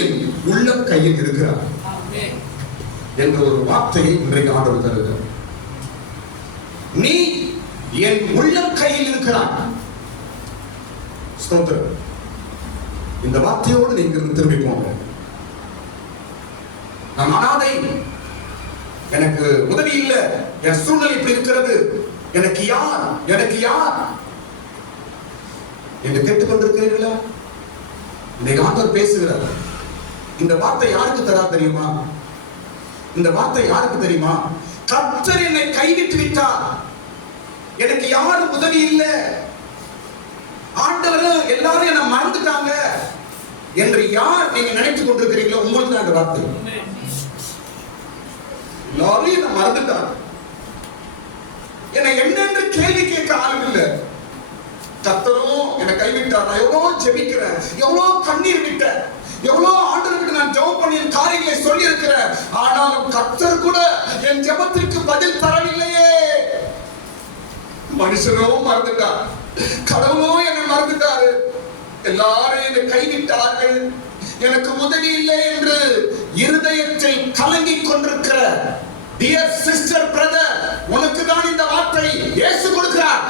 என் உள்ளம் கையில் இருக்கிறார் என்ற ஒரு வார்த்தையை இன்றைக்கு ஆண்டவர் தருகிறார். நீ என் உள்ளம் கையில் இருக்கிறார். ஸ்தோத்திரம். இந்த வார்த்தையோடு நீங்க திரும்பி போங்க. நான் அனாதை, எனக்கு உதவி இல்லை, என் சூழ்நிலை இப்படி இருக்கிறது, எனக்கு யார் என்று கேட்டுக்கொண்டிருக்கிறீர்களா? இன்னைக்கு ஆண்டவர் பேசுகிறார். இந்த வார்த்தை யாருக்கு தரா தெரியுமா? இந்த வார்த்தை யாருக்கு தெரியுமா? கர்த்தர் என்னை கைவிட்டு விட்டார், எனக்கு யாரும் உதவி இல்லை, ஆண்டவர் எல்லாரும் என்ன மறந்துட்டாங்க என்று யார் நீங்க நினைத்துக் கொண்டிருக்கிறீங்களோ உங்களுக்கு தான் இந்த வார்த்தை. எல்லாரும் என்ன மறந்துட்டாங்க, என்னை என்னென்று கேள்வி கேட்க ஆளும் இல்லை. கர்த்தரும் என்னை கைவிட்டார். நான் எவ்வளவு ஜெபிக்கிறேன், எவ்வளவு கண்ணீர் விட்டேன், எவ்வளவு ஆண்டவருக்கு நான் ஜெபம் பண்ணி காரியங்களை சொல்லி இருக்கிறேன், ஆனாலும் கர்த்தர் கூட என் ஜெபத்திற்கு பதில் தரவில்லையே. மனுஷனும் மறந்துட்டார், கடவுளும் என்னை மறந்துட்டாரு, எல்லாரும் என்னை கைவிட்டார்கள், எனக்கு உதவி இல்லை என்று இருதயத்தை கலங்கிக் கொண்டிருக்கிற டியர் சிஸ்டர், பிரதர், உனக்கு தான் இந்த வார்த்தை இயேசு கொடுக்கிறார்.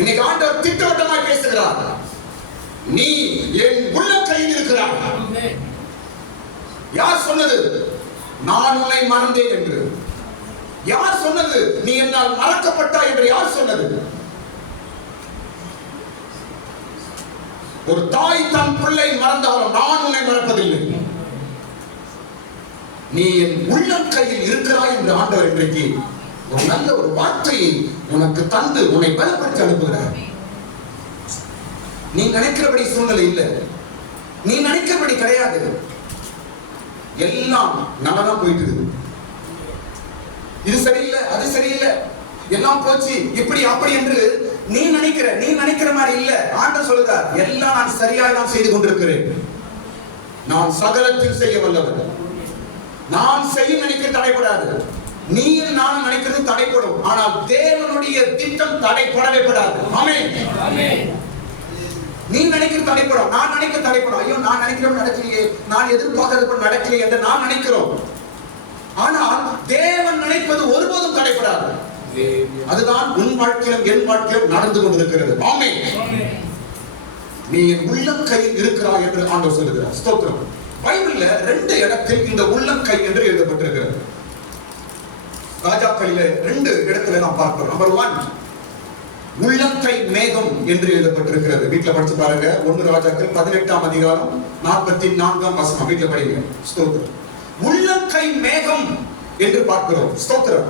இன்னைக்கு ஆண்டவர் திட்டவட்டமாய் பேசுகிறார். நீ என் உள்ள கையில் இருக்கிறாய். யார் சொன்னது நான் உன்னை மறந்தேன் என்று? யார் சொன்னது நீ என்னால் மறக்கப்பட்டாய் என்று? யார் சொன்னது? ஒரு தாய் தன் பிள்ளை மறந்தாலும் நான் உன்னை மறப்பதில்லை. நீ என் உள்ளம் கையில் இருக்கிறாய் என்று ஆண்டவர் இன்றைக்கு ஒரு நல்ல ஒரு வார்த்தையை உனக்கு தந்து உன்னை பலப்படுத்தி அனுப்புகிறார். நீ நினைக்கிறபடி சூழ்நிலை இல்லை, நீ நினைக்கிறபடி கிடையாது, எல்லாம் நல்லதான் போயிட்டு இருக்கு. இது சரியில்லை, அது சரியில்லை, எல்லாம் போச்சு, இப்படி அப்படி என்று நீ நினைக்கிற மாதிரி இல்ல. ஆண்டவர் சொல்லுகிறார், எல்லாம் நான் சரியாக தான் செய்து கொண்டிருக்கிறேன், நான் சகலத்தில் செய்ய வல்லவர், நான் செய்ய நினைக்க தடைப்படாது. நீ நானும் நினைக்கிறது தடைப்படும், ஆனால் தேவனுடைய திட்டம் தடைப்படவே படாது. ஆமென். நீ நினைக்கிறது தடைப்படும், நான் நினைக்க தடைப்படும். ஐயோ, நான் நினைக்கிறோம் நடக்கலையே, நான் எதிர்பார்க்கறது நடக்கலையே என்று நாம் நினைக்கிறோம். ஆனால் தேவன் நினைப்பது ஒருபோதும் தடைப்படாது. அதுதான் உன் வாழ்க்கையிலும் என் வாழ்க்கையிலும் நடந்து கொண்டிருக்கிறது. ஆமென். நீ என் உள்ளம் கையில் இருக்கிறாய் என்று ஆண்டவர் சொல்லுகிறார். ஸ்தோத்திரம். பைபிள்ல 2 இடத்தில் இந்த உள்ளம் கை என்று எழுதப்பட்டிருக்கிறது. ராஜாக்களிலே 2 இடத்துல நாம் பார்க்கிறோம். நம்பர் 1, உள்ளங்கை மேகம் என்று எழுதப்பட்டிருக்கிறது. வீட்டுல படிச்சு பாருங்க. 1 ராஜாக்கள் 18ஆம் அதிகாரம் 44ஆம் வசனம். வீட்டுல படிங்க. ஸ்தோத்திரம். உள்ளங்கை மேகம் என்று பார்க்கிறோம். ஸ்தோத்திரம்.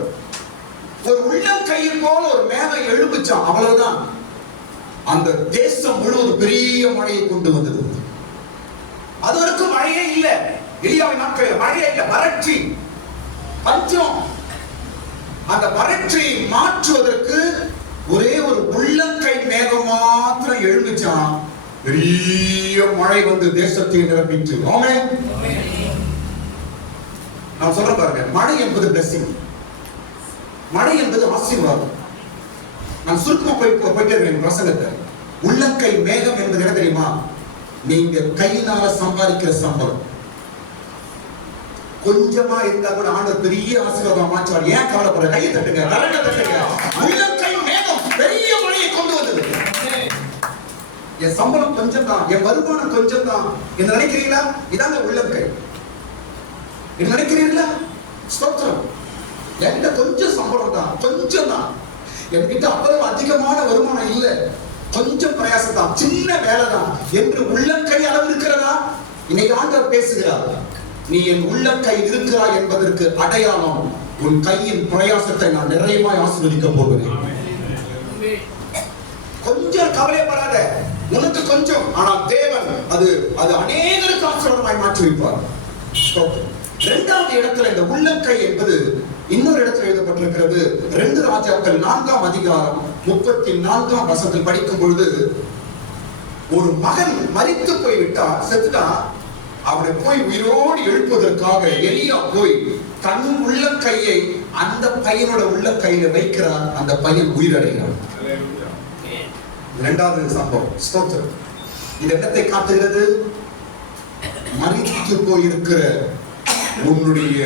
ஒரு உள்ளங்கையில் போல ஒரு மேகம் எழும்புச்சான், அவ்வளவுதான். அந்த தேசம் முழுவதும் பெரிய மழையை கொண்டு வந்தது. அது வரைக்கும் மழையே இல்ல. எலியாவின் நாட்களில் மழையே இல்ல, வறட்சி, பஞ்சம். அந்த வறட்சியை மாற்றுவதற்கு ஒரே ஒரு உள்ளங்கை மேகம் மாத்திரம் எழுந்துச்சான், பெரிய மழை வந்து தேசத்தை நிரப்பிட்டு. ஆமென். நான் சொல்ற பாருங்க, மழை என்பது blessing, மழை என்பது ஆசீர்வாதம். நான் சுருக்கமா போயிட்டே இருக்கேன் பிரசங்கத்தை. உள்ளங்கை மேகம் என்பது என்ன தெரியுமா? நீங்க கையினால சம்பாதிக்கிற சம்பளம் கொஞ்சமா இருந்தா கூட ஆண்டவர் பெரிய ஆசீர்வாதம் மாற்றுவார். ஏன் கவலைப்படுற? கையை தட்டுங்க, தலையை தட்டுங்க. உள்ளங்கை மேகம் பெரிய மழையை கொண்டு வந்தது. என் சம்பளம் கொஞ்சம் தான், என் வருமானம் கொஞ்சம் தான் என்ன நினைக்கிறீங்களா? இதாங்க உள்ளங்கை என்ன நினைக்கிறீங்களா? ஸ்தோத்திரம். என்கிட்ட கொஞ்சம் சம்பளம் தான், கொஞ்சம் தான், என்கிட்ட அவ்வளவு அதிகமான வருமானம் இல்ல, கொஞ்சம் பிரயாசம் தான், சின்ன வேலை தான் என்று உள்ளங்கை அளவு இருக்கிறதா? இன்னைக்கு ஆண்டவர் பேசுகிறார். நீ என் உள்ளங்கை இருக்கிறாய் என்பதற்கு அடையாளம் உன் கையின் பிரயாசத்தை நான் நிறைவாய் ஆசீர்வதிக்க போகிறேன். கொஞ்சம் கவலைப்படாத, உனக்கு கொஞ்சம், ஆனால் தேவன் அது அநேகருக்கு ஆசீர்வாதமாய் மாற்றி வைப்பார். 2வது இடத்துல இந்த உள்ளங்கை என்பது இன்னொரு இடத்துல எழுதப்பட்டிருக்கிறது. 2 ராஜாக்கள் 4ஆம் அதிகாரம் 34ஆம் வசனத்தில் படிக்கும் பொழுது, ஒரு மகன் மரித்து போய்விட்டார், செத்துட்டான். அவனை போய் உயிரோடு எழுப்புவதற்காக எலியா போய் தன் உள்ளங்கையை அந்த பையனோட உள்ளங்கையில வைக்கிறார். அந்த பையன் உயிரடைகிறார். 2வது சம்பவம். ஸ்தோத்திரம். இது என்னத்தை காட்டுகிறது? மரித்து போயிருக்கிற உன்னுடைய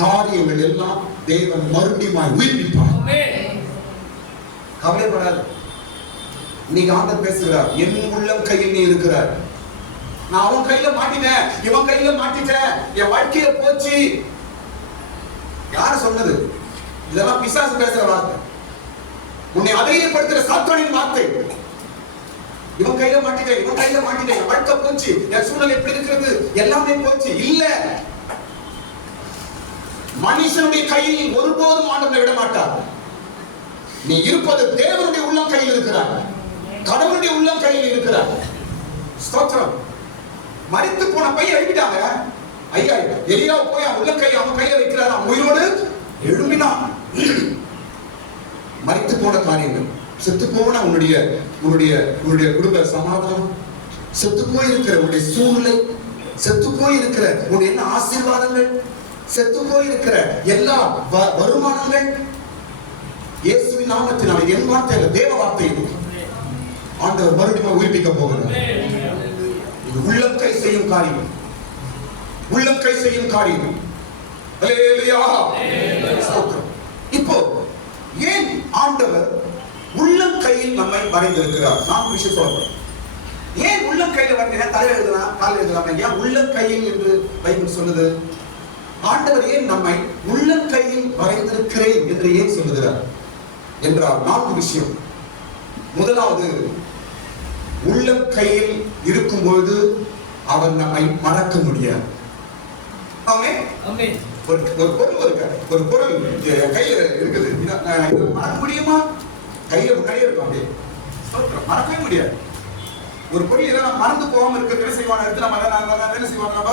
காரியங்கள் எல்லாம் தேவன் மறுபடியும் உயிர்ப்பிப்பார். கவலைப்படாது. இன்னைக்கு ஆண்டவர் பேசுகிறார், என் உள்ளம் கையில் நீ இருக்கிறார். நான் அவன் கையில மாட்டினேன், இவன் கையில மாட்டிட்டேன், என் வாழ்க்கையில போச்சு. யார் சொன்னது? இதெல்லாம் பிசாசு பேசுற வார்த்தை, உன்னை அதையப்படுத்துற சாத்தானின் வார்த்தை. இவன் கையில மாட்டிட்டேன், இவன் கையில மாட்டிட்டேன், என் வாழ்க்கை போச்சு, என் சூழ்நிலை எப்படி இருக்கிறது, எல்லாமே போச்சு. இல்ல, மனுஷனுடைய கையில் ஒருபோதும் ஆண்டவனை விட மாட்டார். நீ இருப்பது தேவனுடைய உள்ளம் கையில் இருக்கிறார், கடவுளுடைய உள்ளம் கையில் இருக்கிறார். ஸ்தோத்திரம். மரித்து போன பையன் எழுப்பிட்டாங்க. ஐயா, எலியா போய் அவன் உள்ள கை அவன் கையில வைக்கிறார், அவன் உயிரோடு எழுப்பினான். மரித்து போன காரியங்கள், செத்து போன உன்னுடைய குடும்ப சமாதானம், செத்து போயிருக்கிற உன்னுடைய சூழ்நிலை, செத்து போயிருக்கிற உன்னுடைய என்ன ஆசீர்வாதங்கள், செத்து போயிருக்கிற எல்லா வருமானங்கள் இயேசுவின் நாமத்தினால், என் வார்த்தையில தேவ வார்த்தை ஆண்டவர் மறுபடியும் உயிர்ப்பிக்க போகிறார். இது உள்ளம் கை செய்யும் காரியம், உள்ளம் கை செய்யும் காரியம். ஹல்லேலூயா. இப்போ ஏன் ஆண்டவர் உள்ளம் கையில் நம்மை வரைந்திருக்கிறார்? நாம் விஷயம் சொல்றோம். ஏன் உள்ளம் கையில வரைந்தேன்? தலை எழுதலாம், கால் எழுதலாம். ஏன் உள்ளம் கையில் என்று பைபிள் சொல்லுது? ஆண்டவர் ஏன் நம்மை உள்ளம் கையில் வரைந்திருக்கிறேன் என்று ஏன் சொல்லுகிறார் என்றால் 4 விஷயம். முதலாவது, உள்ளம் கையில் இருக்கும் பொழுது அவர் நம்மை மறக்க முடியாது. ஒரு பொருள் கையில இருக்குது, மறக்க முடியுமா? கையில முன்னாடியே இருக்கும், அப்படியே மறக்கவே முடியாது. ஒரு பொருள் இதெல்லாம் மறந்து போகாம இருக்க வேலை செய்வான இடத்துல நம்ம வேலை செய்வாங்க, நம்ம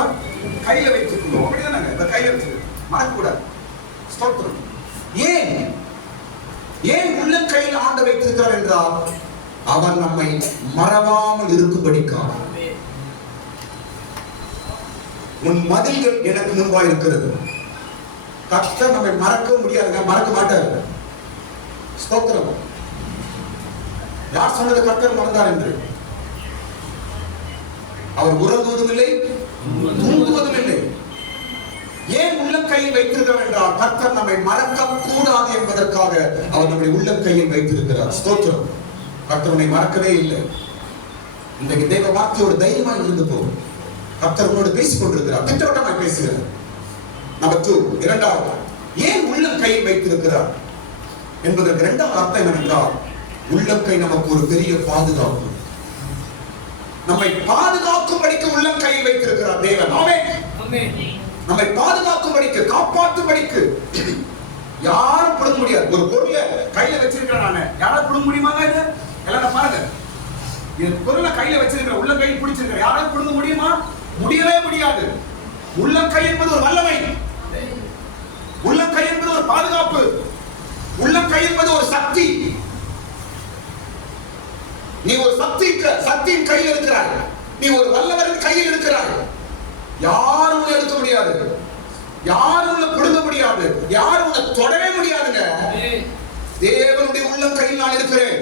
கையில வச்சுக்கணும். அப்படிதானங்க, இந்த கையில வச்சு மறக்க கூடாது. ஸ்தோத்திரம். ஏன் உள்ள கையில் ஆண்டு வைத்திருக்கிறார் என்றால் அவர் நம்மை மறவாமல் இருக்கும்படிக்காக. உன் மதில்கள் எனக்கு முன்பாக இருக்கிறது. கர்த்தர் நம்மை மறக்க முடியாதுங்க, மறக்க மாட்டார். ஸ்தோத்திரம். யார் சொன்னது கர்த்தர் மறந்தார் என்று? அவர் உறங்குவதும் இல்லை, தூங்குவதும் இல்லை. ஏன் உள்ளம் கையில் வைத்திருக்கிறார் என்றால் கர்த்தர் நம்மை மறக்க கூடாது என்பதற்காக அவர் நம்முடைய உள்ளம் கையில் வைத்திருக்கிறார். ஸ்தோத்திரம். கர்த்தரை மறக்கவே இல்லை. இன்றைக்கு தேவ வார்த்தையோட தைரியமாக இருந்து போகும். கர்த்தர் உங்களோடு பேசிக் கொண்டிருக்கிறார், திட்டவட்டமாக பேசுகிறார். நம்பர் 2, இரண்டாவது, ஏன் உள்ளம் கையில் வைத்திருக்கிறார் என்பதற்கு இரண்டாவது அர்த்தம் என்னவென்றால் உள்ளம் கை நமக்கு ஒரு பெரிய பாதுகாப்பு. நம்மை பாதுகாக்கும்படிக்கு உள்ளம் கையில் வைத்திருக்கிறார் தேவன். ஆமென். நம்மை பாதுகாக்கும்படிக்கு, காப்பாற்றும்படிக்கு யாரும் பிடுங்க முடியாது. ஒரு பொருளை கையில வச்சிருக்கிறேன் நானு, யாரும் பிடுங்க முடியுமாங்க? இது எல்லாம் பாருங்க, இந்த பொருளை கையில வச்சிருக்கிற, உள்ள கையில் பிடிச்சிருக்கிற, யாரும் பிடுங்க முடியுமா? முடியவே முடியாது. உள்ளம் கை என்பது ஒரு வல்லமை, உள்ளம் கை என்பது ஒரு பாதுகாப்பு, உள்ளம் கை என்பது ஒரு சக்தி. நீ ஒரு சக்தியின் கையில் இருக்கிறாய், நீ ஒரு வல்லவரின் கையில் இருக்கிறாய். யாரும் உன்னை எடுக்க முடியாது, யாரும் உன்னை பிடுங்க முடியாது, யாரும் உன்னை தொடவே முடியாதுங்க. தேவனுடைய உள்ளம் கையில் நான் இருக்கிறேன்.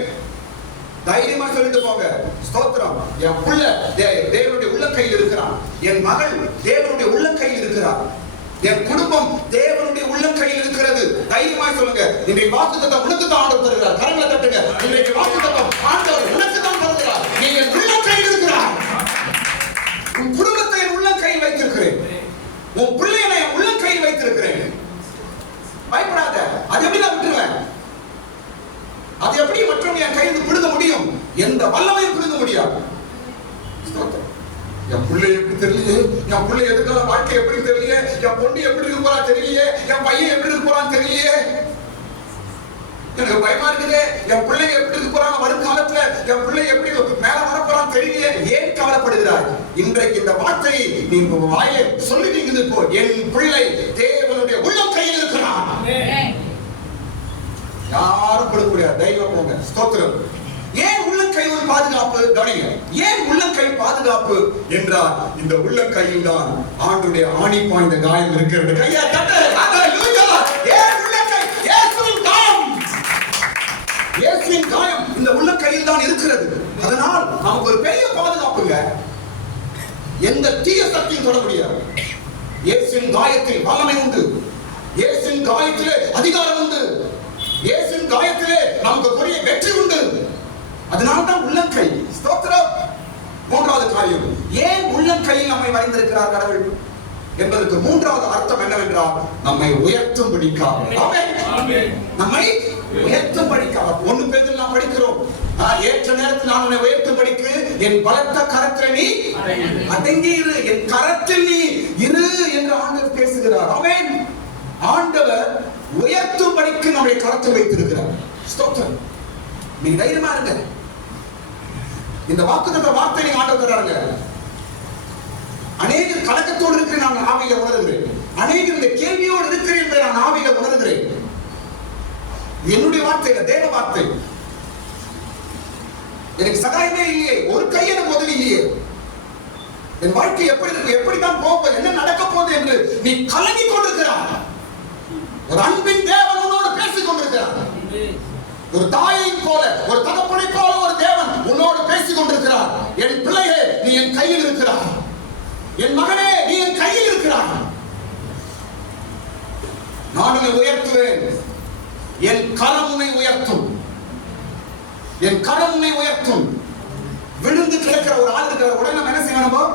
தைரியமா சொல்லிட்டு போங்க. ஸ்தோத்திரம். என் புள்ள தேவனுடைய உள்ள கையில் இருக்கிறான், என் மகள் தேவனுடைய உள்ள கையில் இருக்கிறார், என் குடும்பம் தேவனுடைய உள்ள கையில் இருக்கிறது. தைரியமா சொல்லுங்க. இன்றைக்கு வாக்குத்தத்தம் உனக்கு தான் ஆண்டவர் தருகிறார். கரங்களை தட்டுங்க. இன்றைக்கு வாக்குத்தத்தம் ஆண்டவர் உனக்கு தான் தருகிறார். நீ என் உள்ள கையில் இருக்கிறார். உன் குடும்பத்தை என் உள்ள கையில் வைத்திருக்கிறேன், உன் பிள்ளைகளை என் உள்ள கையில் வைத்திருக்கிறேன். பயப்படாத. அது எப்படி நான் விட்டுருவேன்? அது எப்படி மற்றவங்க என் கையில் பிடுங்க முடியும்? எந்த வல்லமையும் பிடுங்க முடியாது. என் பிள்ளை எப்படி தெரியலையே, என் பிள்ளை எதுக்கால வாழ்க்கை எப்படி தெரியலையே, என் பொண்ணு எப்படி இருக்க போறா தெரியலையே, என் பையன் எப்படி இருக்க போறான்னு தெரியலையே, எனக்கு பயமா இருக்குது. என் பிள்ளை எப்படி இருக்க போறாங்க வருங்காலத்துல, என் பிள்ளை எப்படி மேல வர போறான்னு தெரியலையே. ஏன் கவலைப்படுகிறாய்? இன்றைக்கு இந்த வார்த்தை நீ வாயை சொல்லி நீங்க போ. என் பிள்ளை தேவனுடைய உள்ளம் கையில் இருக்கிறான். யாரும் கொடுக்க முடியாது. தைரியம் போங்க. ஸ்தோத்திரம். ஏன் உள்ளங்கை ஒரு பாதுகாப்பு? கவனிங்க. ஏன் உள்ளங்கை பாதுகாப்பு என்றால் இந்த உள்ளங்கையில் தான் ஆண்டவருடைய ஆணி பாய்ந்த காயம் இருக்கிறது. கையா தட்டு. ஹalleluya. ஏன் உள்ளங்கை? இயேசுவின் காயம். இயேசுவின் காயம் இந்த உள்ளங்கையில் தான் இருக்கிறது. அதனால் நமக்கு ஒரு பெரிய பாதுகாப்பு. காப்புங்க. எந்த தீய சக்தியும் தொட முடியாது. இயேசுவின் காயத்தில் வல்லமை உண்டு. இயேசுவின் காயத்திலே அதிகாரம் உண்டு. இயேசுவின் காயத்திலே நமக்கு பெரிய வெற்றி உண்டு. அதனால்தான் உள்ளங்கை. ஸ்தோத்திரம். மூன்றாவது காரியம், ஏன் உள்ளங்கையில் நம்மை வரைந்திருக்கிறார் கடவுள் என்பதற்கு மூன்றாவது அர்த்தம் என்னவென்றால் நம்மை உயர்த்தும்படிக்காக. நம்மை உயர்த்தும்படிக்காக. 1 பேதுரு நாம் படிக்கிறோம், ஏற்ற நேரத்தில் நான் உன்னை உயர்த்தும்படிக்கு என் பலத்த கரத்தில் நீ அடங்கி இரு, என் கரத்தில் நீ இரு என்று ஆண்டவர் பேசுகிறார். ஆமென். ஆண்டவர் உயர்த்தும்படிக்கு நம்முடைய கரத்தில் வைத்திருக்கிறார். ஸ்தோத்திரம். நீங்க தைரியமா இருங்க. இந்த வாக்குத்தத்த வார்த்தை நீங்க ஆண்டவர் தராங்க. அநேகர் கலக்கத்தோடு இருக்கிற நான் ஆவியில உணர்கிறேன். அநேகர் இந்த கேள்வியோடு இருக்கிறேன் என்று நான் ஆவியில உணர்கிறேன். என்னுடைய வார்த்தை இல்ல, தேவ வார்த்தை. எனக்கு சகாயமே இல்லையே, ஒரு கை எனக்கு உதவி இல்லையே, என் வாழ்க்கை எப்படி இருக்கு, எப்படிதான் போக, என்ன நடக்க போகுது என்று நீ கலங்கி கொண்டிருக்கிறார். ஒரு அன்பின் தேவன் உன்னோடு பேசிக் கொண்டிருக்கிறார். ஒரு தாயை போல, ஒரு தகப்பனை போல ஒரு தேவன் உன்னோடு பேசிக் கொண்டிருக்கிறார். என் பிள்ளையே, நீ என் கையில் இருக்கிறார். என் மகனே, நீ என் கையில் இருக்கிறார். நான் உன்னை உயர்த்துவேன். என் கரம் உன்னை உயர்த்தும். என் கரம் உன்னை உயர்த்தும். விழுந்து கிடக்கிற ஒரு ஆள் இருக்கிற உடனே நம்ம என்ன செய்யணும்?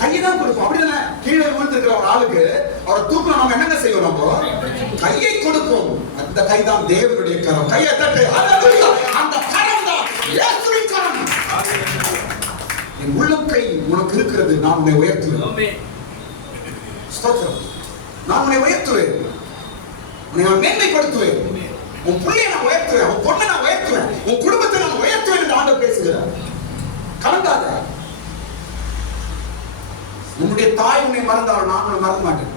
கையை தான் கொடுப்போம். அப்படிதானே? கீழே விழுந்திருக்கிற ஒரு ஆளுக்கு அவரை தூக்கணும், நம்ம என்ன செய்வோம்? நம்ம கையை கொடுப்போம். அந்த கை தான் தேவனுடைய கரம். கையை தட்டு. அந்த கரம் தான் இயேசுவின் கரம். என் உள்ளங்கை உனக்கு இருக்கிறது. நான் உன்னை உயர்த்துவேன். ஸ்தோத்திரம். நான் உன்னை உயர்த்துவேன். உன்னை மேன்மைப்படுத்துவேன். உன் பிள்ளையை நான் உயர்த்துவேன். உன் பொண்ணை நான் உயர்த்துவேன். உன் குடும்பத்தை நான் உயர்த்துவேன் என்று ஆண்டவர் பேசுகிறார். கலங்காத. உன்னுடைய தாய் உன்னை மறந்தால் நான் உன்னை மறக்க மாட்டேன்.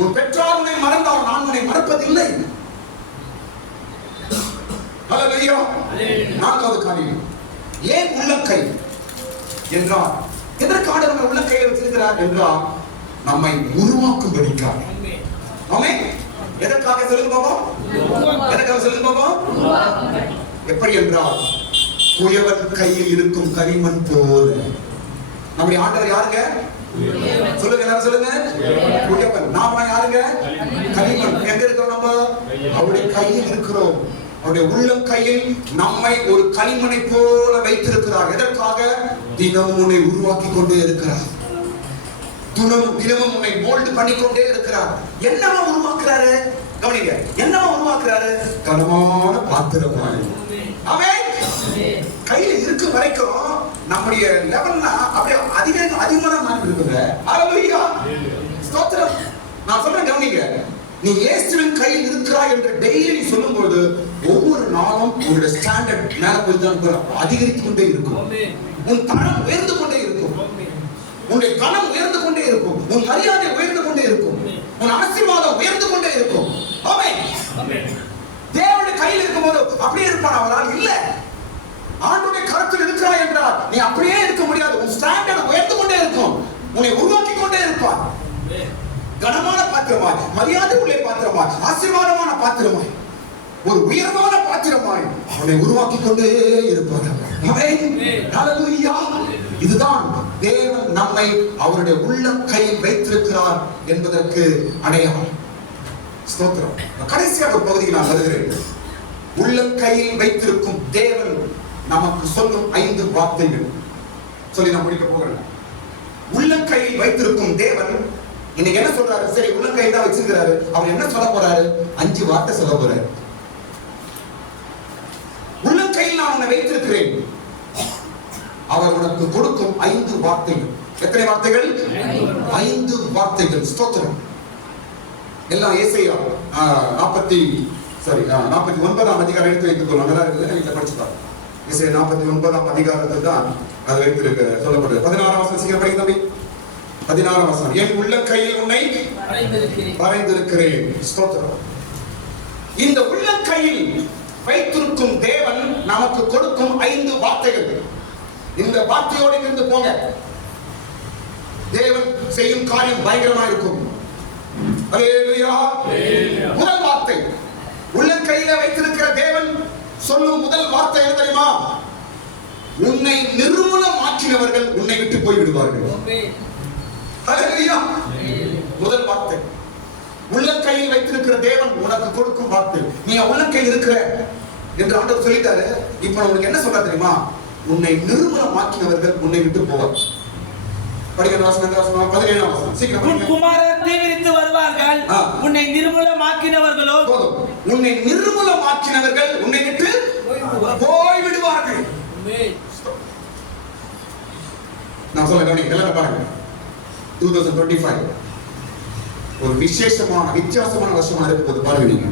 உன் பெற்றோர் உன்னை மறந்தால் நான் உன்னை மறப்பதில்லை. ஹல்லேலூயா. நான்காவது காரியம், ஏன் உள்ளங்கை என்றால், எதற்காக நம்ம உள்ளங்கையை வச்சிருக்கிறார் என்றால் நம்மை உருவாக்கும்படிக்காக. ஆமென். எதற்காக சொல்லுங்க பாபா? எதற்காக சொல்லுங்க பாபா? எப்படி என்றால், குயவன் கையில் இருக்கும் களிமண் போல. நம்முடைய ஆண்டவர் யாருங்க? சொல்லுங்க, எல்லாரும் சொல்லுங்க. குயவன். நாம யாருங்க? களிமண். எங்க இருக்கிறோம்? நம்ம அவருடைய கையில் இருக்கிறோம். அவருடைய உள்ளங்கையில் நம்மை ஒரு களிமண்ணை போல வைத்திருக்கிறார். எதற்காக? தினமும் உன்னை உருவாக்கி கொண்டே இருக்கிறார். தினமும் உன்னை மோல்ட் பண்ணிக்கொண்டே இருக்கிறார். என்னவா உருவாக்குறாரு? கவனிங்க, என்னவா உருவாக்குறாரு? கனமான பாத்திரமாய். ஆமென். கையில இருக்க வரைக்கும் நம்முடைய லெவல்னா அப்படியே அதிகமாக மாறி இருக்குங்க. ஹல்லேலூயா. ஸ்தோத்திரம். நான் சொல்றேன், கவனிங்க. நீ இயேசுவின் கையில் இருக்கிறாய் என்று டெய்லி சொல்லும்போது ஒவ்வொரு நாளும் உங்களுடைய ஸ்டாண்டர்ட் மேல போய் தான் அதிகரித்து கொண்டே இருக்கும். உன் தரம் உயர்ந்து கொண்டே இருக்கும். உன்னுடைய கனம் உயர்ந்து கொண்டே இருக்கும். உன் மரியாதை உயர்ந்து கொண்டே இருக்கும். உன் ஆசீர்வாதம் உயர்ந்து கொண்டே இருக்கும். ஆமென். தேவனுடைய கையில் இருக்கும்போது அப்படியே இருப்பான் அவரால் இல்ல. ஆண்டவருடைய கரத்தில் இருக்கிறாய் என்றால் நீ அப்படியே இருக்க முடியாது. உன் ஸ்டாண்டர்ட் உயர்ந்து கொண்டே இருக்கும். உன்னை உருவாக்கி கொண்டே இருப்பார். கனமான பாத்திரமாய், மரியாதை உள்ள பாத்திரமாய், ஆசீர்வாதமான பாத்திரமாய், ஒரு உயர்வான பாத்திரமாய் அவனை உருவாக்கி கொண்டே இருப்பார். ஆமென். ஹல்லேலூயா. இதுதான் தேவன் நம்மை அவருடைய உள்ளங்கையில் வைத்திருக்கிறார் என்பதற்கு அடையாளம். ஸ்தோத்திரம். கடைசியாக பகுதியில் நான் வருகிறேன். உள்ளங்கையில் வைத்திருக்கும் தேவன் நமக்கு சொல்லும் 5 வார்த்தைகள் சொல்லி நான் முடிக்க போகிறேன். உள்ளங்கையில் வைத்திருக்கும் தேவன் இன்னைக்கு என்ன சொல்றாரு? சரி, உள்ளங்கையில் தான் வச்சிருக்கிறாரு. அவர் என்ன சொல்ல போறாரு? 5 வார்த்தை சொல்ல போறாரு. உள்ளங்கையில் நான் உன்னை வைத்திருக்கிறேன். அவர் உனக்கு கொடுக்கும் 5 வார்த்தைகள். எத்தனை வார்த்தைகள்? 5 வார்த்தைகள். ஸ்தோத்திரம். எல்லாம் ஏசாயா 49ஆம் அதிகாரம் எடுத்து வைத்துக் கொள்ளும். நல்லா இருக்குது, வீட்டில் படிச்சுப்பாரு. ஏசாயா 49ஆம் அதிகாரத்தில் தான் அது வைத்திருக்க சொல்லப்படுது. 16ஆம் வசனம் சீக்கிரம் படிங்க தம்பி. 16ஆம் வசனம், என் உள்ளங்கையில் உன்னை வரைந்திருக்கிறேன். ஸ்தோத்திரம். இந்த உள்ளங்கையில் வைத்திருக்கும் தேவன் நமக்கு கொடுக்கும் 5 வார்த்தைகள். இந்த வார்த்தையோடு இருந்து போங்க. தேவன் செய்யும் காரியம் பயங்கரமா இருக்கும். ஹல்லேலூயா. முதல் வார்த்தை, உள்ளங்கையில வைத்திருக்கிற தேவன் சொல்லும் முதல் வார்த்தை என்ன தெரியுமா? உன்னை நிர்மூலமாக்கினவர்கள் உன்னை விட்டு போய் விடுவார்கள். ஹல்லேலூயா. முதல் வார்த்தை உள்ளங்கையில் வைத்திருக்கிற தேவன் உனக்கு கொடுக்கும் வார்த்தை. நீ உள்ளங்கையில் இருக்கிற என்று ஆண்டவர் சொல்லிட்டாரு. இப்ப உனக்கு என்ன சொல்ற தெரியுமா? உன்னை நிர்மூலமாக்கினவர்கள் உன்னை விட்டு போவார். படிக்கிற வசனம் 17ஆம் வசனம் சீக்கிரம் உன் குமாரர் தீவிரித்து வருவார்கள், உன்னை நிர்மூலமாக்கினவர்களோ உன்னை நிர்மூலமாக்கினவர்கள் உன்னை விட்டு போய் விடுவார்கள். நான் சொல்ல கவனிங்க, எல்லாரும் பாருங்க. 2025 ஒரு விசேஷமான வித்தியாசமான வருஷமா இருப்பது பாருங்க. நீங்க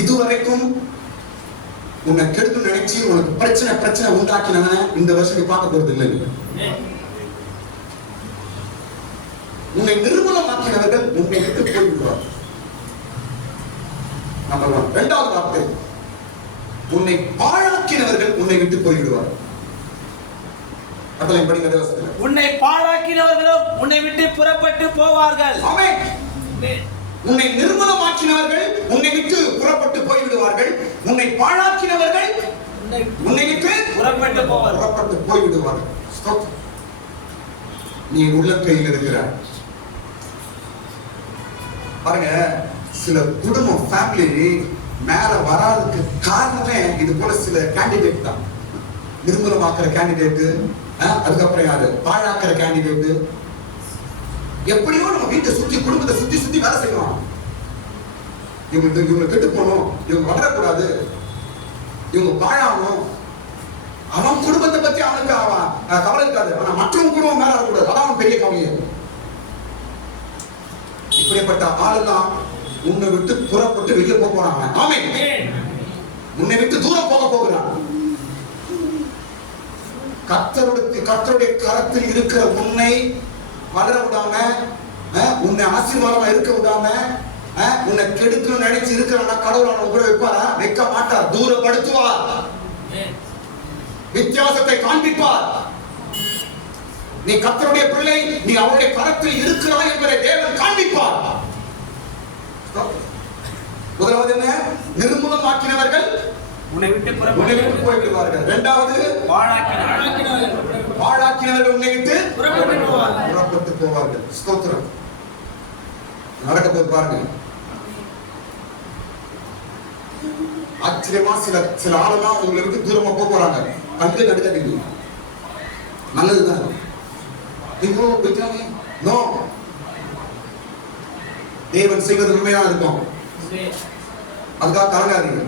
இதுவரைக்கும் உன்னை கெடுத்து நினைச்சு உனக்கு பிரச்சனை உண்டாக்கினவன இந்த வருஷம் நீ பார்க்க போறது இல்லை. உன்னை நிர்மூலமாக்கினவர்கள் உன்னை விட்டு போய்விடுவார். நம்பர் 1. இரண்டாவது வார்த்தை உன்னை பாழாக்கினவர்கள் உன்னை விட்டு போய்விடுவார். அதெல்லாம் படிங்க தேவசத்துல. உன்னை பாழாக்கினவர்களோ உன்னை விட்டு புறப்பட்டு போவார்கள். ஆமென். உன்னை நிர்மூலமாக்கினவர்கள் உன்னை விட்டு புறப்பட்டு போய்விடுவார்கள். உன்னை பாழாக்கினவர்கள் உன்னை விட்டு புறப்பட்டு போய்விடுவார்கள். ஸ்தோத்திரம். நீ உள்ளங்கையில் இருக்கிறாய். பாருங்க, சில குடும்பம் ஃபேமிலி மேல வராதுக்கு காரணமே இது போல சில கேண்டிடேட் தான். நிர்மூலமாக்குற கேண்டிடேட், அதுக்கப்புறம் யாரு பாழாக்குற கேண்டிடேட். எப்படியோ நம்ம வீட்டை சுத்தி குடும்பத்தை சுத்தி வேலை செய்யணும். இவங்க கெட்டு போகணும், இவங்க வளரக்கூடாது, இவங்க பாழாகணும். அவன் குடும்பத்தை பத்தி அவனுக்கு அவன் கவலை இருக்காது. ஆனா மற்றவங்க குடும்பம் மேல வரக்கூடாது, அதான் அவன் பெரிய கவலையே. இப்படிப்பட்ட ஆளுதான் உன்னை விட்டு புறப்பட்டு வெளியே போக போறாங்க. ஆமென். உன்னை விட்டு தூரம் போக போகிறான். கர்த்தருடைய கரத்தில் இருக்கிற உன்னை வளர விடாம, உன்னை ஆசீர்வாதமா இருக்க விடாம, உன்னை கெடுக்கணும்னு நினைச்சு இருக்கிறானா கடவுள் கூட வைப்பாரா? வைக்க மாட்டார். தூரப்படுத்துவார், வித்தியாசத்தை காண்பிப்பார். நீ கர்த்தருடைய பிள்ளை, நீ அவருடைய கரத்தில் இருக்கிறாய் என்பதை தேவன் காண்பிப்பார். முதலாவது என்ன? நிர்மூலமாக்கினவர்கள் உன்னை விட்டு போய்விடுவார்கள். இரண்டாவது பாழாக்கினவர்கள் உன்னை விட்டு புறப்பட்டு போவார்கள். ஸ்தோத்திரம். நடக்க போது பாருங்க. ஆச்சரியமா சில ஆளுலாம் உங்களை விட்டு தூரமா போறாங்க. கண்டு நடுக்காதீங்க, நல்லதுதான். ஐயோ போயிட்டாங்க, நோ. தேவன் செய்வது உண்மையா இருக்கும், அதுக்காக கலங்காதீங்க.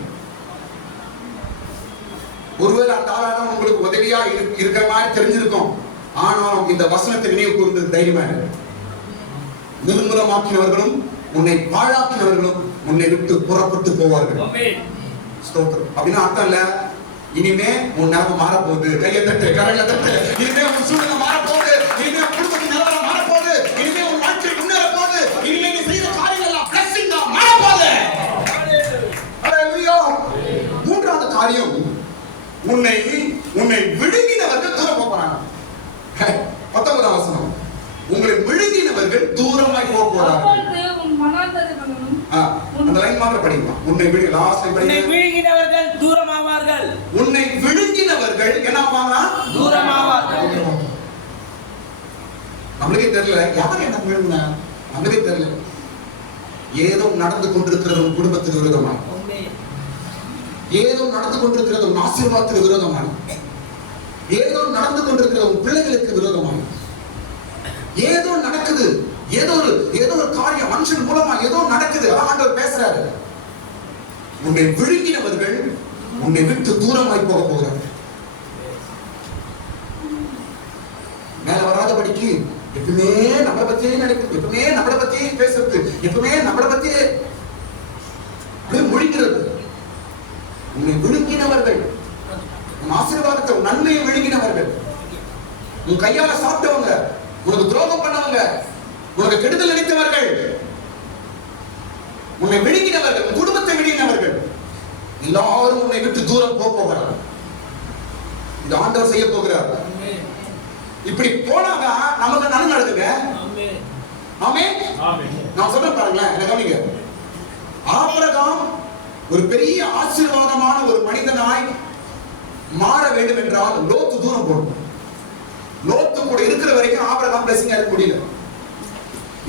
ஒருவேளை அந்த ஆளான உங்களுக்கு உதவியா இருக்கிற மாதிரி தெரிஞ்சிருக்கும். ஆனாலும் இந்த வசனத்தை நினைவு கூர்ந்து தைரியமா நிர்மூலமாக்கினவர்களும் உன்னை பாழாக்கினவர்களும் உன்னை விட்டு புறப்பட்டு போவார்கள். ஸ்தோத்திரம். அப்படின்னா அர்த்தம் இல்ல, இனிமே உன் நிலைமை மாறப்போகுது. கையை தட்டு, கரையில தட்டு. இனிமே உன் சூழ்நிலை மாறப்போகுது. இனிமே குடும்பத்தின் நிலவரம் மாறப்போகுது. இனிமே உன் வாழ்க்கை முன்னேற போகுது. இனிமே நீ செய்யற காரியங்கள் எல்லாம் பிளஸிங் தான் மாறப்போகுது. ஹல்லேலூயா. மூன்றாவது காரியம், உன்னை விழுங்கினவர்கள் தூரம் போறாங்க. 19ஆம் வசனம், உங்களை விழுங்கினவர்கள் தூரமாய் போறார்கள். அந்த லைன் மாதிரி படிக்கலாம். உன்னை விழுங்கினவர்கள் தூரமாவார்கள். உன்னை விழுங்கினவர்கள் என்ன ஆவாங்க? தூரமாவார்கள். நம்மளுக்கே தெரியல யார் என்ன விழுங்கினா, நம்மளுக்கே தெரியல. ஏதோ நடந்து கொண்டிருக்கிறது உன் குடும்பத்துக்கு விரோதமாக, ஏதோ நடந்து கொண்டிருக்கிறது உன் ஆசீர்வாதத்துக்கு விரோதமாக, ஏதோ நடந்து கொண்டிருக்கிறது உன் பிள்ளைகளுக்கு விரோதமாக, ஏதோ நடக்குது, ஏதோ ஒரு காரியம் மனுஷன் மூலமா ஏதோ நடக்குது. ஆண்டவர் பேசுறாரு. உன்னை விழுங்கினவர்கள் உன்னை விட்டு தூரமாய் போக போகிறார்கள். மேல வராதபடிக்கு எப்பவுமே நம்மளை பத்தியே நடக்குது, எப்பவுமே நம்மளை பத்தியே பேசுறது, எப்பவுமே நம்மளை பத்தியே முழுங்கிறது. உன்னை விழுங்கினவர்கள், உன் ஆசீர்வாதத்தை, உன் நன்மையை விழுங்கினவர்கள், உன் கையால சாப்பிட்டவங்க, உனக்கு துரோகம் பண்ணவங்க, உனக்கு கெடுதல் நினைத்தவர்கள், உன்னை விழுங்கினவர்கள், உன் குடும்பத்தை விழுங்கினவர்கள் எல்லாரும் உன்னை விட்டு தூரம் போகிறார். இது ஆண்டவர் செய்ய போகிறார். இப்படி போனாங்க நமக்கு நன்மை நடக்குங்க. ஆமென். நான் சொல்றேன் பாருங்களேன், என்ன கவனிங்க. ஆபிரகாம் ஒரு பெரிய ஆசீர்வாதமான ஒரு மனிதனாய் மாற வேண்டும் என்றால் லோத்து தூரம் போகணும். லோத்து கூட இருக்கிற வரைக்கும் ஆபிரகாம் பிளஸிங் எடுக்க முடியல.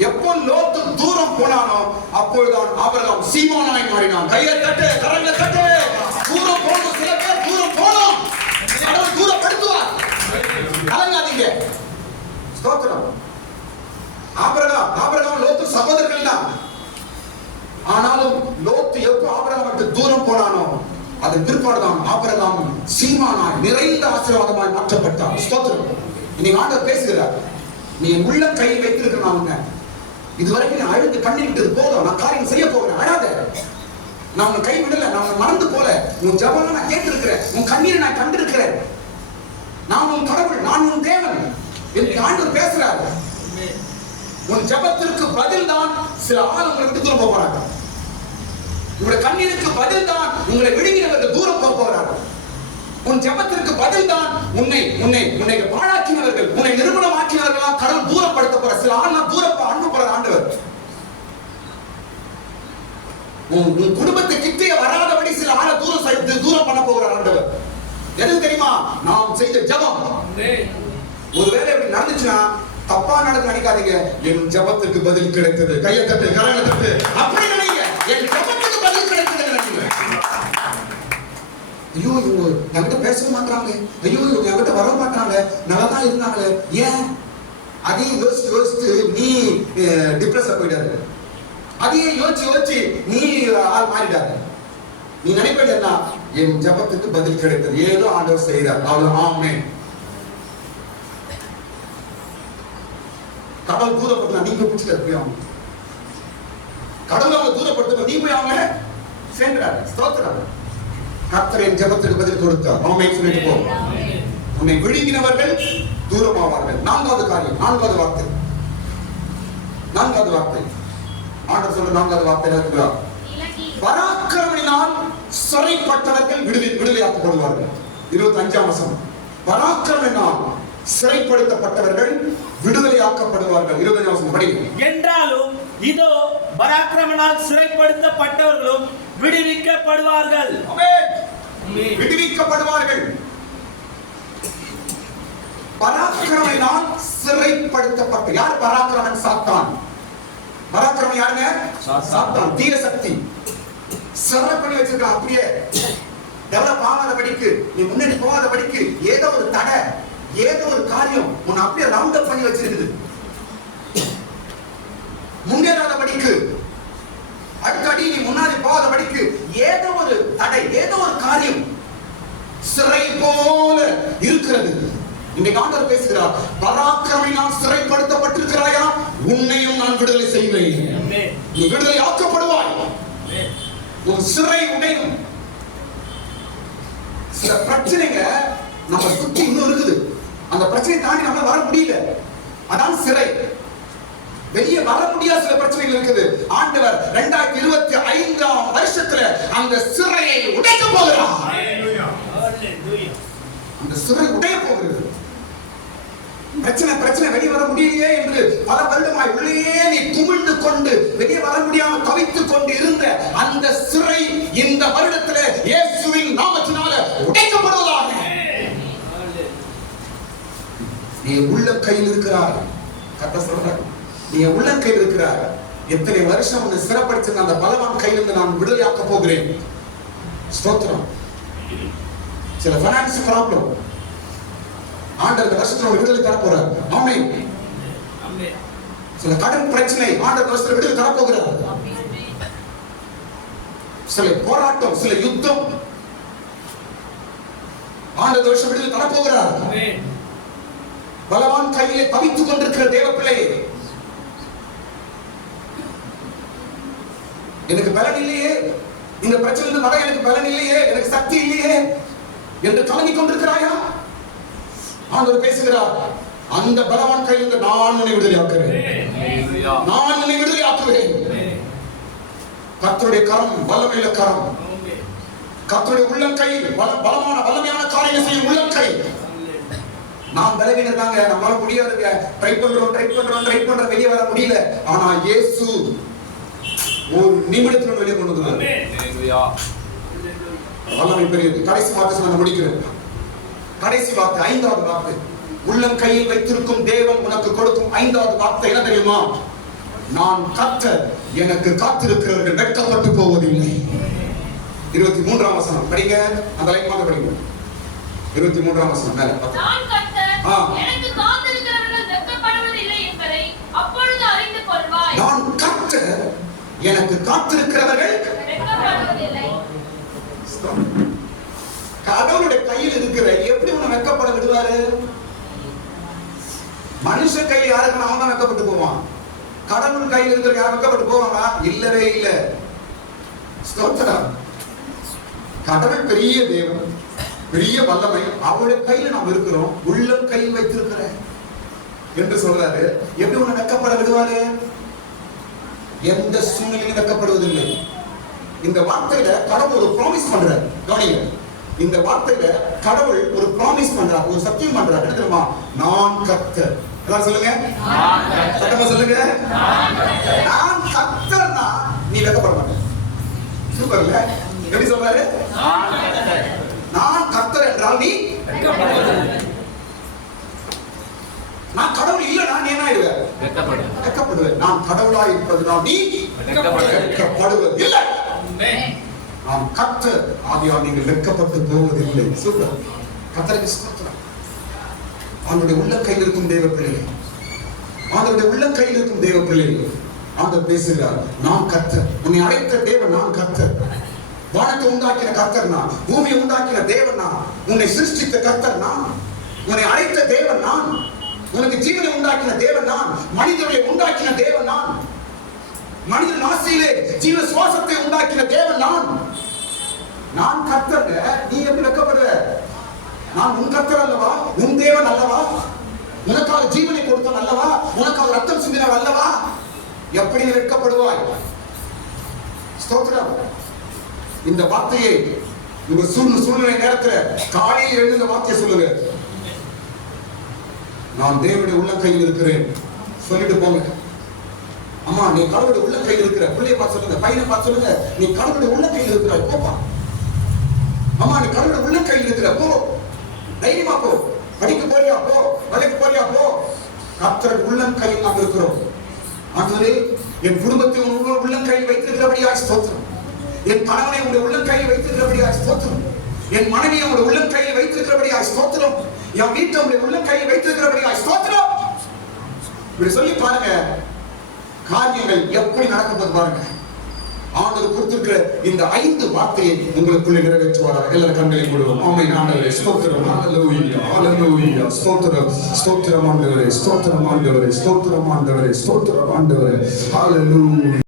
எப்போ லோத்து தூரம் போனானோ அப்பொழுதுதான் ஆபிரகாம் சீமோனாய் மாறினான். கையை தட்டு, கரங்களை தட்டு. தூரம் போகணும். சில பேர் தூரம் போகணும். கடவுள் தூரப்படுத்துவார். கலங்காதீங்க. ஸ்தோத்திரம். ஆபிரகாம் லோத்து சகோதரர்கள் தான். ஆனாலும் லோத்து எப்போ ஆபிரகாமுக்கு தூரம் போனானோ அதன் பிற்பாடுதான் ஆபிரகாம் சீமானாய் நிறைந்த ஆசீர்வாதமாய் மாற்றப்பட்டார். ஸ்தோத்திரம். இன்னைக்கு ஆண்டவர் பேசுகிறார். நீ உள்ள கை வைத்திருக்க நான் உன்னை இதுவரைக்கும் நீ அழுது கண்ணீர் போதும், நான் காரியம் செய்ய போகிறேன், அழாத. நான் உன்னை கை விடல, நான் உன்னை மறந்து போல. உன் ஜெபம் நான் கேட்டிருக்கிறேன், உன் கண்ணீரை நான் கண்டிருக்கிறேன். நான் உன் கடவுள், நான் உன் தேவன் என்று ஆண்டவர் பேசுறாரு. உன் ஜெபத்திற்கு பதில் தான் சில ஆள் உங்களை விட்டு தூரம் போகிறாங்க. உங்களுடைய கண்ணீருக்கு பதில் தான் உங்களை விழுங்கினவர்கள் தூரம் போகிறார்கள். உன் ஜெபத்திற்கு பதில் தான் உன்னை பாழாக்கினவர்கள், உன்னை நிறுவனமாக்கினவர்களா கடவுள் தூரப்படுத்த போற சில ஆள் தூரம் அன்பு போற ஆண்டவர். உன் குடும்பத்தை கிட்டே வராதபடி சில ஆளை தூரம் பண்ண போகிற ஆண்டவர். எது தெரியுமா? நாம் செய்த ஜெபம் ஒருவேளை இப்படி நடந்துச்சுன்னா தப்பா நடக்க நினைக்காதீங்க. என் ஜெபத்துக்கு பதில் கிடைத்தது. கையை தட்டு, கரங்களை தட்டு. அப்படி நினைங்க. என் ஜெபத்துக்கு பதில் கிடைத்தது நினைங்க. ஐயோ இவங்க என்கிட்ட பேச மாட்டாங்க, ஐயோ இவங்க என்கிட்ட வர மாட்டாங்க, நல்லதான் இருந்தாங்களே, ஏன் அதையும் யோசிச்சு நீ டிப்ரெஸ் போயிட்டாரு. அதையும் யோசிச்சு நீ ஆள் மாறிடாரு. நீ நினைப்பது என்ன? என் ஜெபத்துக்கு பதில் கிடைத்தது, ஏதோ ஆண்டவர் செய்கிறார், அவ்வளவு. ஆமென். கடவுள் தூரப்படுத்த நீ போய் பிடிச்சிட்டு கடவுள் அவங்க தூரப்படுத்த நீ போய் அவங்க சேர்க்கிறார். ஸ்தோத்திரம். கர்த்தரின் ஜெபத்துக்கு பதில் கொடுத்தார். ஆமென் சொல்லிட்டு போ. உன்னை விழுங்கினவர்கள் தூரமாவார்கள். நான்காவது காரியம், நான்காவது வார்த்தை ஆண்டவர் சொல்ற நான்காவது வார்த்தை இருக்கிறார். பராக்கிரமத்தினால் சிறைப்பட்டவர்கள் விடுதலையாக்கப்படுவார்கள். 25ஆம் வசனம். பராக்கிரமத்தினால் சிறைப்படுத்தப்பட்டவர்கள் விடுதலையாக்கப்படுவார்கள். 25ஆம் வசனம் படி. என்றாலும் இதோ பராக்கிரமனால் சிறைப்படுத்தப்பட்டவர்களும் விடுவிக்கப்படுவார்கள். ஆமென். விடுவிக்கப்படுவார்கள். பராக்கிரமத்தினால் சிறைப்படுத்தப்பட்ட யார்? பராக்கிரமன் சாத்தான். பராக்கிரமன் யாருங்க? சாத்தான், தீய சக்தி. சிறை பண்ணி வச்சிருக்கான். அப்படியே டெவலப் ஆகாத படிக்கு, நீ முன்னாடி போகாத படிக்கு ஏதோ ஒரு தடை, ஏதோ ஒரு காரியம் உன்னை அப்படியே ரவுண்ட் அப் பண்ணி வச்சிருக்குது. முன்னேறாத படிக்கு, அடுத்த அடி நீ முன்னாடி போகாத படிக்கு ஏதோ ஒரு தடை, ஏதோ ஒரு காரியம் சிறை போல இருக்கிறது. இன்னைக்கு ஆண்டவர் பேசுகிறார். பராக்கிரமத்தினால் சிறைப்படுத்தப்பட்டிருக்கிறாயா? உன்னையும் நான் விடுதலை செய்வேன். நீ விடுதலை ஆக்கப்படுவாய். உன் சிறை உடையும். சில பிரச்சனைங்க நம்ம சுத்தி இன்னும் இருக்குது. அந்த பிரச்சனையை தாண்டி நம்ம வர முடியல. அதான் சிறை. வெளியே வர முடியாத சில பிரச்சனைகள் இருக்குது. ஆண்டவர் 2025ஆம் வருஷத்துல அந்த சிறையை உடைக்க போகிறார். அந்த சிறை உடைய போகிறது. பிரச்சனை வெளியே வர முடியலையே என்று பல வருடமாய் உள்ளே நீ குமிழ்ந்து கொண்டு வெளியே வர முடியாமல் தவித்துக் கொண்டு இருந்த அந்த சிறை இந்த வருடத்துல இயேசுவின் நாமத்தினால உடைக்கப்படுவதாக. நீ உள்ள கையில் இருக்கிறார். கரெக்டா சொல்றார். நீ உள்ள கையில் இருக்கிறார். எத்தனை வருஷம் உன்னை சிறப்படுத்தின அந்த பலவான் கையிலிருந்து நான் விடுதலையாக்க போகிறேன். ஸ்தோத்திரம். சில ஃபைனான்ஸ் ப்ராப்ளம் ஆண்டவர் இந்த வருஷத்துல விடுதலை தர போறார். ஆமென். சில கடன் பிரச்சனை ஆண்டவர் வருஷத்துல விடுதலை தர போகிறார். சில போராட்டம், சில யுத்தம் ஆண்டவர் வருஷம் விடுதலை தர போகிறார். பலவான் கையிலே தவித்துக் கொண்டிருக்கிற தேவ பிள்ளையே, எனக்கு பலன் இல்லையே, இந்த பிரச்சனை வர எனக்கு பலன் இல்லையே, எனக்கு சக்தி இல்லையே என்று கலங்கிக் கொண்டிருக்கிறாயா? ஆண்டவர் பேசுகிறார். அந்த பலவான் கையிலிருந்து நான் உன்னை விடுதலையாக்குவேன். நான் உன்னை விடுதலையாக்குவேன். கர்த்தருடைய கரம் வல்லமையுள்ள கரம். கர்த்தருடைய உள்ளங்கை பலமான வல்லமையான காரியங்களை செய்யும் உள்ளங்கை. நாம் பலவீனம் தாங்க, நம்மளால முடியாதுங்க. ட்ரை பண்றோம் வெளியே வர முடியல. ஆனா இயேசு ஒரு நிமிடத்துல வெளியே கொண்டு வந்தார். வல்லமை பெரியது. கடைசி வார்த்தை நான் முடிக்கிறேன். கடைசி வார்த்தை, ஐந்தாவது வார்த்தை. உள்ளம் கையில் வைத்திருக்கும் தேவன் உனக்கு கொடுக்கும் ஐந்தாவது வார்த்தை என்ன தெரியுமா? நான் கர்த்தர், எனக்கு காத்திருக்கிறவர்கள் வெட்கப்பட்டு போவதில்லை. 23ஆம் வசனம் படிங்க. அந்த லைன் மாதிரி படிங்க. 23ஆம் வசனம் மேல. நான் கர்த்தர், எனக்கு காத்திருக்கிறவர்கள் வெட்கப்படுவதில்லை என்பதை அப்பொழுது அறிந்து கொள்வாய். நான் கர்த்தர், எனக்கு காத்திருக்கிறவர்கள் வெட்கப்படுவதில்லை. கடவுளுடைய கையில் இருக்கிற எப்படி உன்னை வெட்கப்பட விடுவாரு? மனுஷன் கையில் யாருக்கு அவன் தான் வெட்கப்பட்டு போவான். கடவுள் கையில் இருக்கிற யார் வெட்கப்பட்டு போவாங்க? இல்லவே இல்லை. ஸ்தோத்திரம். கடவுள் பெரிய தேவன், பெரிய வல்லமை. அவருடைய கையில நாம் இருக்கிறோம். உள்ளம் கையில் வைத்திருக்கிற என்று சொல்றாரு. எப்படி உன்னை வெட்கப்பட விடுவாரு? எந்த சூழ்நிலையும் வெட்கப்படுவதில்லை. இந்த வார்த்தையில கடவுள் ஒரு ப்ராமிஸ் பண்றாரு. கவனிங்க, இந்த வார்த்தையில கடவுள் ஒரு ப்ராமிஸ் பண்றார், ஒரு சத்தியம் பண்றார். என்ன தெரியுமா? நான் கர்த்தர். எல்லாரும் சொல்லுங்க, சத்தமா சொல்லுங்க. நான் கர்த்தர்னா நீ வெட்கப்பட மாட்ட. சூப்பர்ல. எப்படி சொல்றாரு? நான் கர்த்தர் என்றால் நீ வெட்கப்படுவதில்லை. நான் கடவுள் இல்லைனா நீ என்ன ஆயிடுவ? வெட்கப்படுவேன். நான் கடவுளா இருப்பதுனால் நீ வெட்கப்படுவதில்லை. நாம் கர்த்தர் ஆகியால் நீங்கள் வெட்கப்பட்டு போவதில்லை. சூப்பர். கர்த்தருக்கு ஸ்தோத்திரம். அவனுடைய உள்ள கையில் இருக்கும் தேவ பிள்ளைகள், அவனுடைய உள்ள கையில் இருக்கும் தேவ பிள்ளைகள் ஆண்டவர் பேசுகிறார். நான் கர்த்தர், உன்னை அழைத்த தேவன் நான் கர்த்தர். வானத்தை உண்டாக்கின கர்த்தர் நான், பூமியை உண்டாக்கின தேவன் நான், உன்னை சிருஷ்டித்த கர்த்தர் நான், உன்னை அழைத்த தேவன் நான், உனக்கு ஜீவனை உண்டாக்கின தேவன் நான், மனிதர்களை உண்டாக்கின தேவன் நான், மனிதன் ஆசையிலே ஜீவ சுவாசத்தை உண்டாக்கின தேவன் நான். நான் கர்த்தர். நீ எப்படி வெட்கப்படுவ? நான் உன் கர்த்தர் அல்லவா? உன் தேவன் அல்லவா? உனக்காக ஜீவனை கொடுத்தவன் அல்லவா? உனக்காக ரத்தம் சிந்தினவன் அல்லவா? எப்படி வெட்கப்படுவாய்? ஸ்தோத்திரம். இந்த வார்த்தையை உங்க சூழ்நிலை நேரத்தில் காலையில் எழுந்த வார்த்தையை சொல்லுங்க. நான் தேவனுடைய உள்ள கையில் இருக்கிறேன் சொல்லிட்டு போங்க. அம்மா நீ கடவுளுடைய உள்ள கையில் இருக்கிற. பிள்ளைய பார்த்து சொல்லுங்க, பையனை பார்த்து சொல்லுங்க, நீ கடவுளுடைய உள்ள கையில் இருக்கிற. போப்பா. அம்மா நீ கடவுளுடைய உள்ள கையில் இருக்கிற. போ, தைரியமா போ. படிக்க போறியா? போ. வேலைக்கு போறியா? போ. கர்த்தர் உள்ளம் கையில் நாம் இருக்கிறோம். ஆண்டவரே, என் குடும்பத்தை உங்கள் உள்ளம் கையில் வைத்திருக்கிறபடியாய் ஸ்தோத்திரம். என் கணவனை உங்களுடைய உள்ளம் கையில் வைத்திருக்கிறபடியாய் ஸ்தோத்திரம். என் மனைவியை உங்களுடைய உள்ளம் கையில் வைத்திருக்கிறபடியாய் ஸ்தோத்திரம். என் வீட்டை உங்களுடைய உள்ளம் கையில் வைத்திருக்கிறபடியாய் ஸ்தோத்திரம். இப்படி சொல்லி பாருங்க, காரியங்கள் எப்படி நடக்கப்போது பாருங்க. ஆண்டவர் கொடுத்திருக்கிற இந்த 5 வார்த்தையை உங்களுக்குள்ளே நிறைவேற்றுவார். எல்லாரும் கண்களை மூடுவோம். ஆமென். ஆண்டவரே ஸ்தோத்திரம். ஹalleluya ஹalleluya. ஸ்தோத்திரம் ஸ்தோத்திரம் ஆண்டவரே, ஸ்தோத்திரம் ஆண்டவரே, ஸ்தோத்திரம் ஆண்டவரே, ஸ்தோத்திரம் ஆண்டவரே. ஹalleluya.